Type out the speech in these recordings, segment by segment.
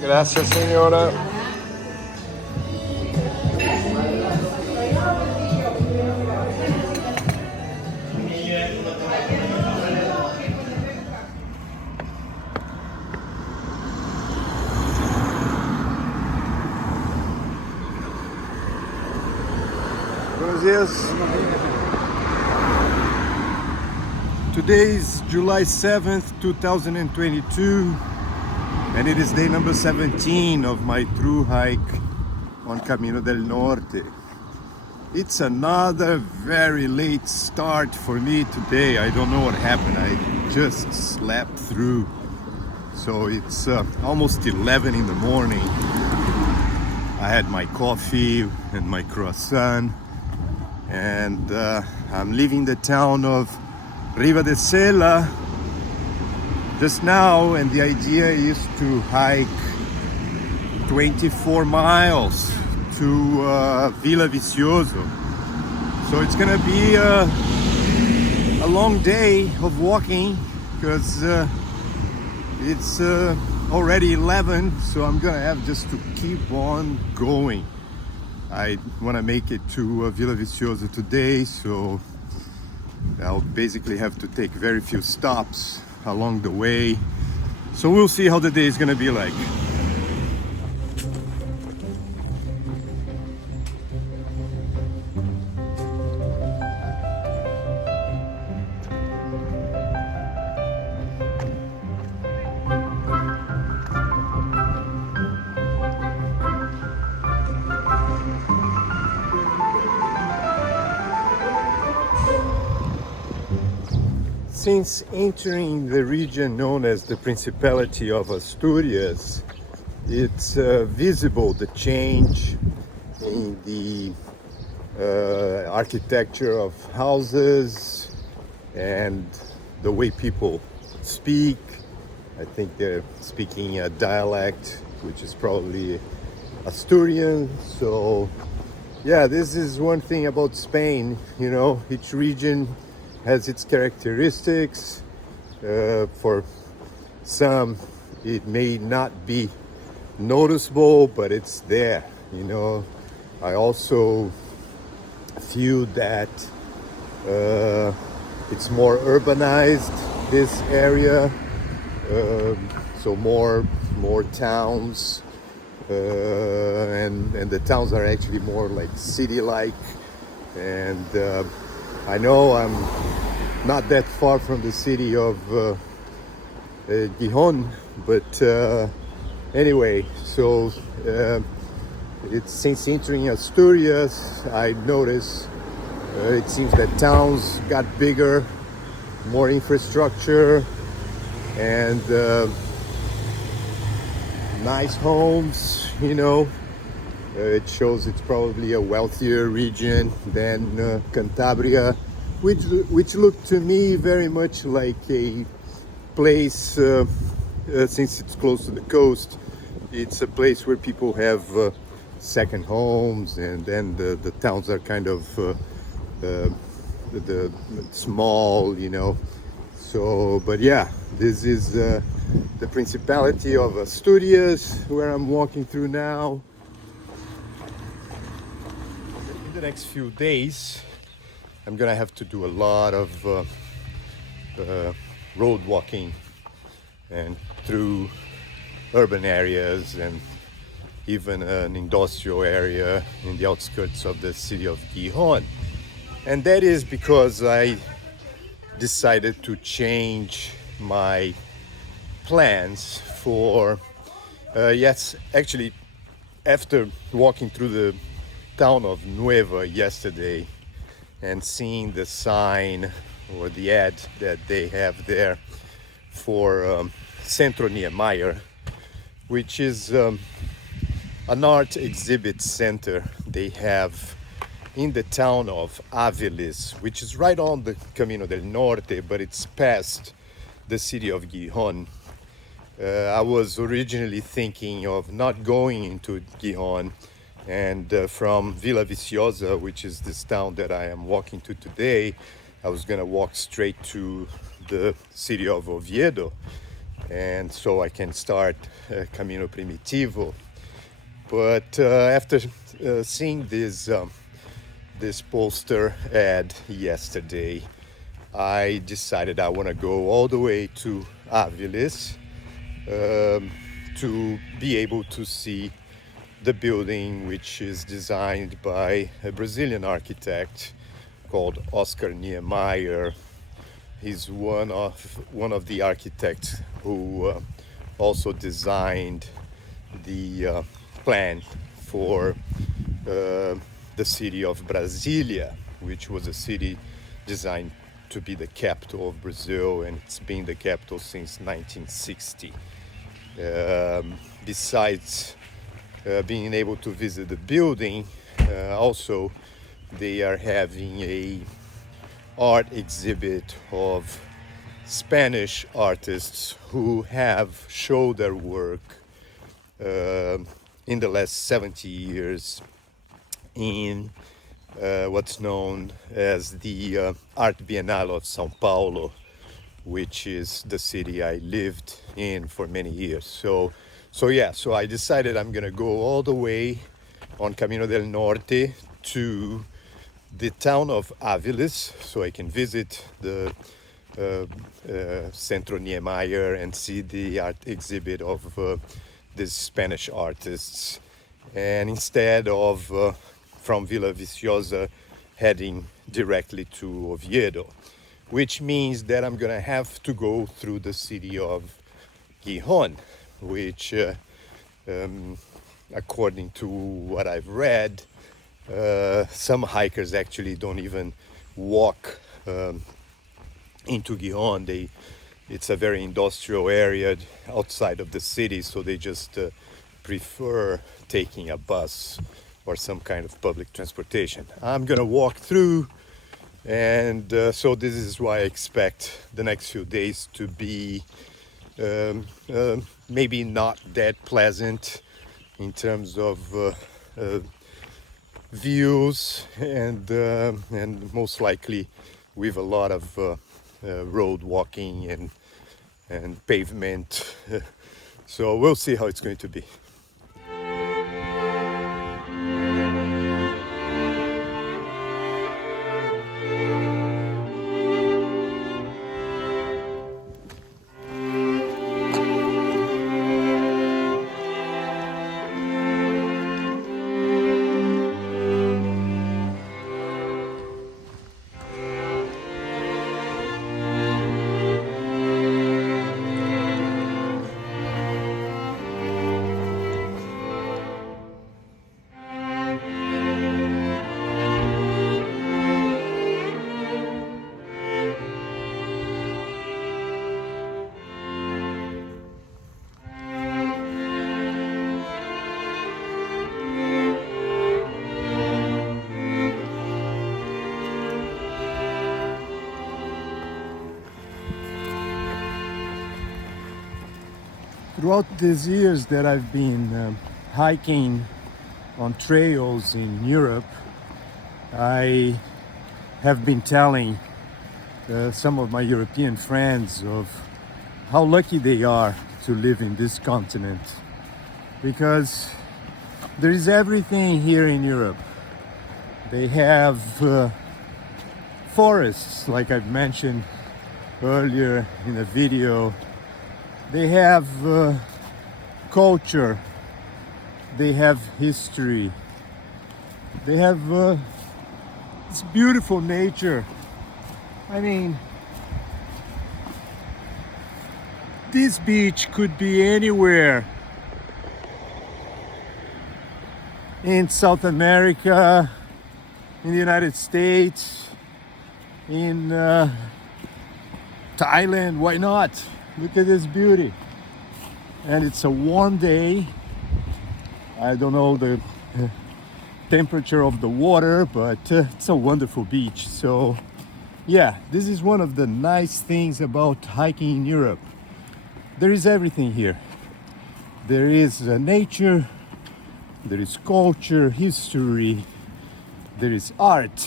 Gracias, señora. Buenos días. Today is July 7th, 2022, and it is day number 17 of my through hike on Camino del Norte. It's another very late start for me today. I don't know what happened. I just slept through. So it's almost 11 in the morning. I had my coffee and my croissant, and I'm leaving the town of Riva de Sela just now, and the idea is to hike 24 miles to Villa Vicioso. So it's gonna be a long day of walking because it's already 11, so I'm gonna have just to keep on going. I want to make it to Villa Vicioso today, so I'll basically have to take very few stops along the way. So we'll see how the day is gonna be like. Since entering the region known as the Principality of Asturias, it's visible the change in the architecture of houses and the way people speak. I think they're speaking a dialect, which is probably Asturian. So yeah, this is one thing about Spain, you know, each region has its characteristics. For some, it may not be noticeable, but it's there, you know. I also feel that it's more urbanized, this area, so more towns, and the towns are actually more like city-like. And I know I'm not that far from the city of Gijón, but anyway, so it's since entering Asturias, I noticed it seems that towns got bigger, more infrastructure, and nice homes, you know. It shows it's probably a wealthier region than Cantabria, which looked to me very much like a place, since it's close to the coast, it's a place where people have second homes, and then the towns are kind of the small, you know. So, but yeah, this is the Principality of Asturias, where I'm walking through now. In the next few days, I'm gonna have to do a lot of road walking and through urban areas and even an industrial area in the outskirts of the city of Gijón. And that is because I decided to change my plans for, yes, actually, after walking through the town of Nueva yesterday and seeing the sign or the ad that they have there for Centro Niemeyer, which is an art exhibit center they have in the town of Áviles, which is right on the Camino del Norte, but it's past the city of Gijón. I was originally thinking of not going into Gijón, and from Villa Viciosa, which is this town that I am walking to today, I was gonna walk straight to the city of Oviedo. and so I can start Camino Primitivo. But after seeing this poster ad yesterday, I decided I want to go all the way to Aviles to be able to see the building, which is designed by a Brazilian architect called Oscar Niemeyer. He's one of the architects who also designed the plan for the city of Brasilia, which was a city designed to be the capital of Brazil, and it's been the capital since 1960. Besides being able to visit the building, also they are having a art exhibit of Spanish artists who have showed their work in the last 70 years in what's known as the Art Bienal of São Paulo, which is the city I lived in for many years. So I decided I'm gonna go all the way on Camino del Norte to the town of Aviles, so I can visit the Centro Niemeyer and see the art exhibit of these Spanish artists. And instead of from Villa Viciosa heading directly to Oviedo, which means that I'm gonna have to go through the city of Gijón, which according to what I've read, some hikers actually don't even walk into Gijón. It's a very industrial area outside of the city, so they just prefer taking a bus or some kind of public transportation. I'm gonna walk through, and so this is why I expect the next few days to be maybe not that pleasant in terms of views, and most likely with a lot of road walking and pavement. So we'll see how it's going to be. Throughout these years that I've been hiking on trails in Europe, I have been telling some of my European friends of how lucky they are to live in this continent, because there is everything here in Europe. They have forests, like I've mentioned earlier in a video. They have culture, they have history, they have this beautiful nature. I mean, this beach could be anywhere in South America, in the United States, in Thailand. Why not? Look at this beauty. And it's a warm day. I don't know the temperature of the water, but it's a wonderful beach. So yeah, this is one of the nice things about hiking in Europe. There is everything here. There is nature, there is culture, history, there is art.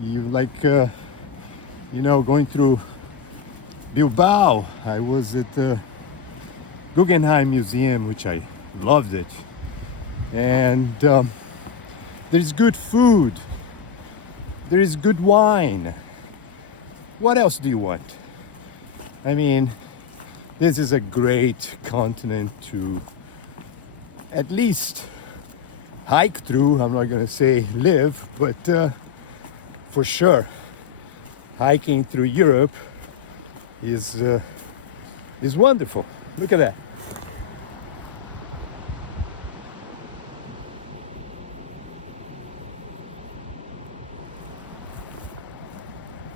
You like, going through Bilbao. I was at Guggenheim Museum, which I loved it. And there's good food. There is good wine. What else do you want? I mean, this is a great continent to at least hike through. I'm not gonna say live, but for sure, hiking through Europe is wonderful. Look at that.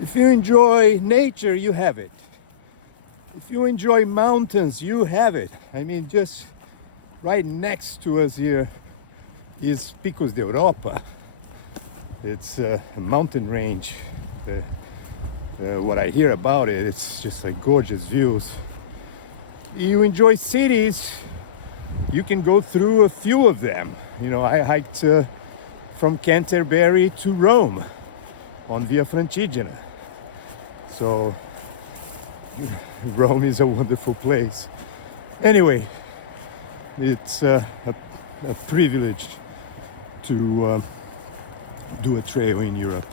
If you enjoy nature, you have it. If you enjoy mountains, you have it. I mean, just right next to us here is Picos de Europa. It's a mountain range. What I hear about it, it's just like gorgeous views. You enjoy cities, you can go through a few of them. You know, I hiked from Canterbury to Rome on Via Francigena. So Rome is a wonderful place. Anyway, it's a privilege to do a trail in Europe.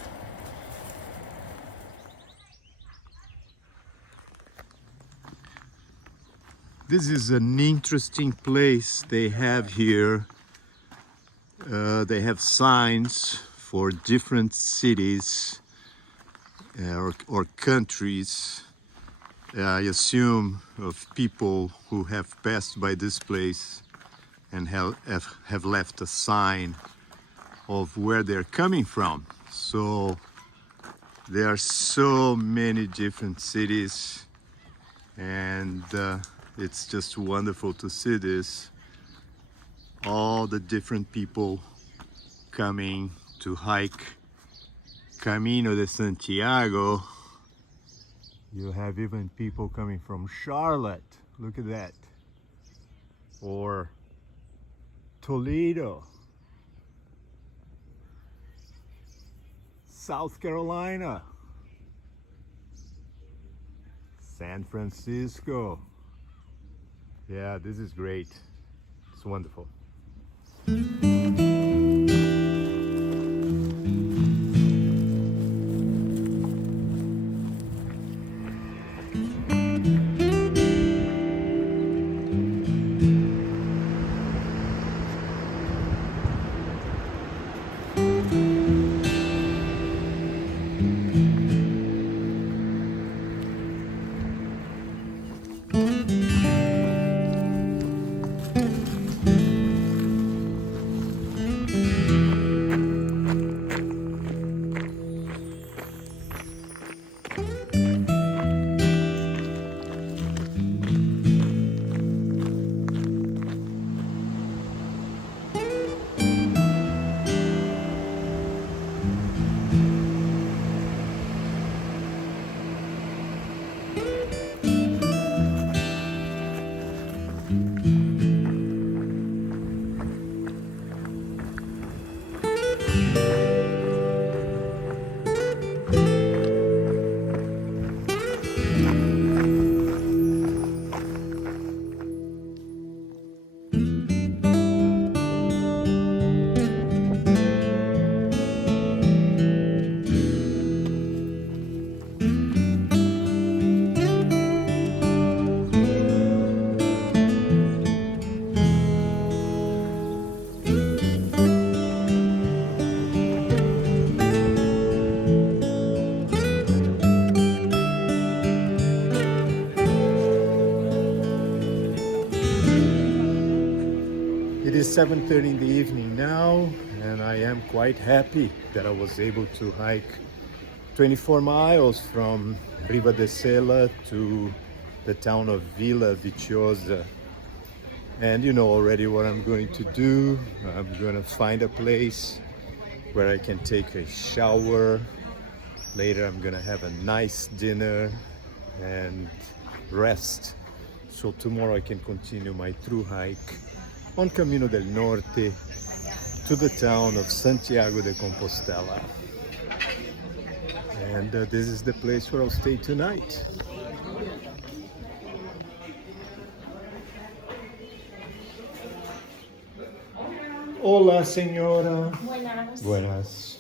This is an interesting place they have here. They have signs for different cities or countries. I assume of people who have passed by this place and have left a sign of where they're coming from. So there are so many different cities, and it's just wonderful to see this. All the different people coming to hike Camino de Santiago. You have even people coming from Charlotte, look at that, or Toledo, South Carolina, San Francisco. Yeah, this is great. It's wonderful. It is 7:30 in the evening now, and I am quite happy that I was able to hike 24 miles from Riva de Sela to the town of Villa Viciosa. And you know already what I'm going to do. I'm going to find a place where I can take a shower. Later I'm going to have a nice dinner and rest. So tomorrow I can continue my through hike on Camino del Norte to the town of Santiago de Compostela. And this is the place where I'll stay tonight. Hola, señora. Buenas. Buenas.